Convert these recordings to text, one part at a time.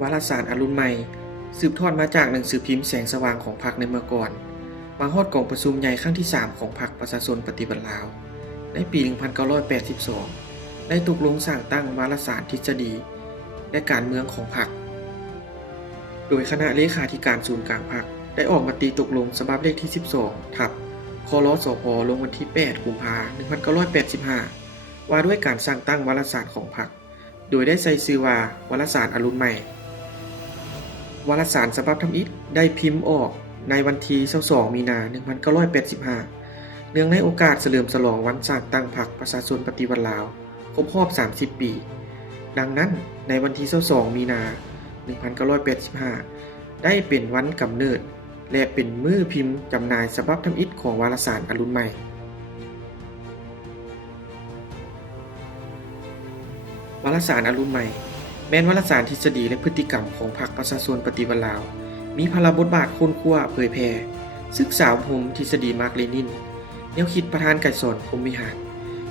วารสารอรุณใหม่สืบทอดมาจากหนังสือพิมพ์แสงสว่างของพรรคในเมื่อก่อนมาฮอดกองประชุมใหญ่ครั้งที่3ของพรรคประชาชนปฏิบัติลาวในปี 1982 ได้ตกลงสร้างตั้งวารสารทฤษฎีและการเมืองของพรรคโดยคณะเลขาธิการศูนย์กลางพรรคได้ออกมติตกลงฉบับเลขที่ 12 ทับคลสพลงวันที่ 8 กุมภาพันธ์ 1985 ว่าด้วยการสร้างตั้งวารสารของพรรคโดยได้ใส่ชื่อว่าวารสารอรุณใหม่วารสารฉบับทำอิฐได้พิมพ์ออกในวันที่ 22 มีนาคม 1985 เนื่องในโอกาสเฉลิมฉลองวันสร้างตั้งพรรคประชาชนปฏิวัติลาวครบรอบ 30 ปี ดังนั้นในวันที่ 22 มีนาคม 1985 ได้เป็นวันกำเนิดและเป็นมื้อพิมพ์จำหน่ายฉบับทำอิฐของวารสารอรุณใหม่วารสารอรุณใหม่แม้นวารสารทฤษฎีและพฤติกรรมของพรรคประชาชนปฏิวัติลาวมีพลบทบาทค้นคว้าเผยแพร่ศึกษาอบรมทฤษฎีมาร์กเลนินแนวคิดประธานไกรสอนพรหมวิหาร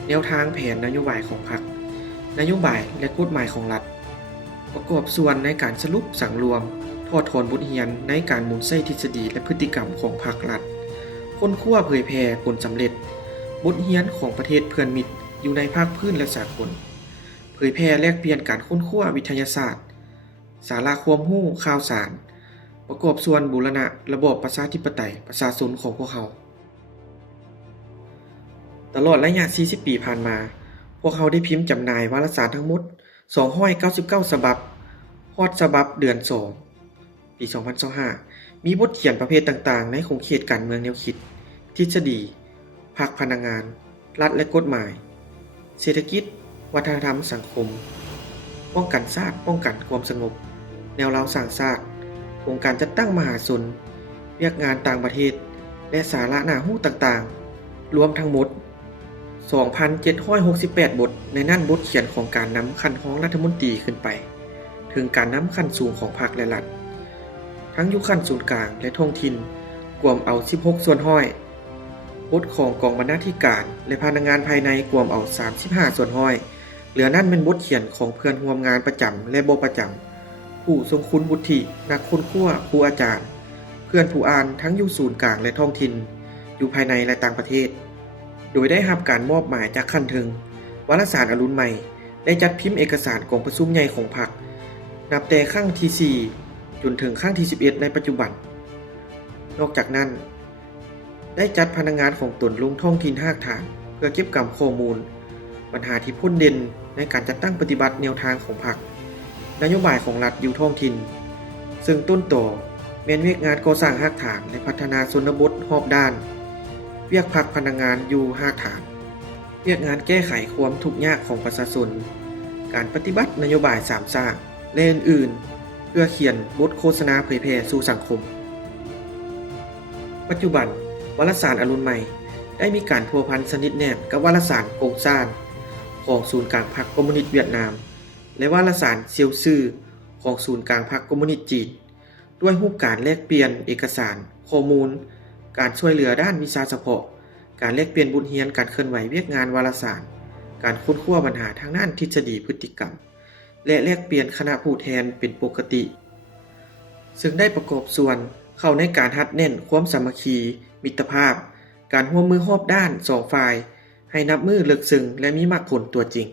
แนวทางแผนนโยบายของพรรคนโยบายและกฎหมายของรัฐประกอบส่วนในการสรุปสังรวมถอดถอนบทเรียนในการหมุนใช้ทฤษฎีและพฤติกรรมของพรรครัฐค้นคว้าเผยแพร่ผลสำเร็จบทเรียนของประเทศเพื่อนมิตรอยู่ในภาคพื้นและสากลเผยแพร่แลกเปลี่ยนการค้นคว้าวิทยาศาสตร์สาระความรู้ข่าวสารประกอบส่วนบูรณะระบอบประชาธิปไตยประชาชนของพวกเขาตลอดระยะ 40 ปีผ่านมาพวกเขาได้พิมพ์จำหน่ายวารสารทั้งหมด 299 ฉบับฮอดฉบับเดือน 2 ปี 2025 มีบทเขียนประเภทต่างๆในขงเขตการเมืองแนวคิดทฤษฎีภาคพนักงานรัฐและกฎหมายเศรษฐกิจวัฒนธรรมสังคมป้องกันชาติป้องกันความสงบแนวเราสร้างชาติโครงการจัดตั้งมหาชนเวียกงานต่างประเทศและสาระน่ารู้ต่างๆรวมทั้งหมด 2,768 บทในนั้นบทเขียนของการนำขั้นของรัฐมนตรีขึ้นไปถึงการนำขั้นสูงของพรรคและรัฐทั้งอยู่ขั้นศูนย์กลางและท้องถิ่นรวมเอา16ส่วนห้อยบทของกองบรรณาธิการและพนักงานภายในรวมเอา35ส่วนห้อยเหลือนั้นเป็นบทเขียนของเพื่อนร่วมงานประจำและบ่ประจำผู้ทรงคุณวุฒินักค้นคว้าครูอาจารย์เพื่อนผู้อ่านทั้งอยู่ศูนย์กลางและท้องถิ่นอยู่ภายในและต่างประเทศโดยได้รับการมอบหมายจากขั้นถึงวารสารอรุณใหม่ได้จัดพิมพ์เอกสารกองประชุมใหญ่ของพรรคนับแต่ครั้งที่ 4 จนถึงครั้งที่ 11 ในปัจจุบันนอกจากนั้นได้จัดพนักงานของตนลงท้องถิ่นหากฐานเพื่อเก็บกำข้อมูลปัญหาที่พ้นเด่นในการจัดตั้งปฏิบัติแนวทางของพรรคนโยบายของรัฐอยู่ท้องถิ่นซึ่งต้นต่อแม่นเวียกงานก่อสร้างหากฐานและพัฒนาชนบทรอบด้านเวียกพักพนักงานอยู่หากฐานเวียกงานแก้ไขความทุกข์ยากของประชาชนการปฏิบัตินโยบายสามสร้างและอื่นๆเพื่อเขียนบทโฆษณาเผยแพร่สู่สังคมปัจจุบันวารสารอรุณใหม่ได้มีการพัวพันสนิทแนบกับวารสารกงซ่านของศูนย์กลางพรรคคอมมิวนิสต์เวียดนามและวารสารเซียวซื่อของศูนย์กลางพรรคคอมมิวนิสต์จีนด้วยรูปการแลกเปลี่ยนเอกสารข้อมูลการช่วยเหลือด้านวิชาเฉพาะการแลกเปลี่ยนบทเรียนการเคลื่อนไหวเวียกงานวารสารการค้นคว้าปัญหาทางด้านทฤษฎีพฤติกรรมและแลกเปลี่ยนคณะผู้แทนเป็นปกติซึ่งได้ประกอบส่วนเข้าในการหัดแน่นความสามัคคีมิตรภาพการร่วมมือรอบด้าน2ฝ่ายให้นับมือลึกซึ้งและมีมรรคผลตัวจริง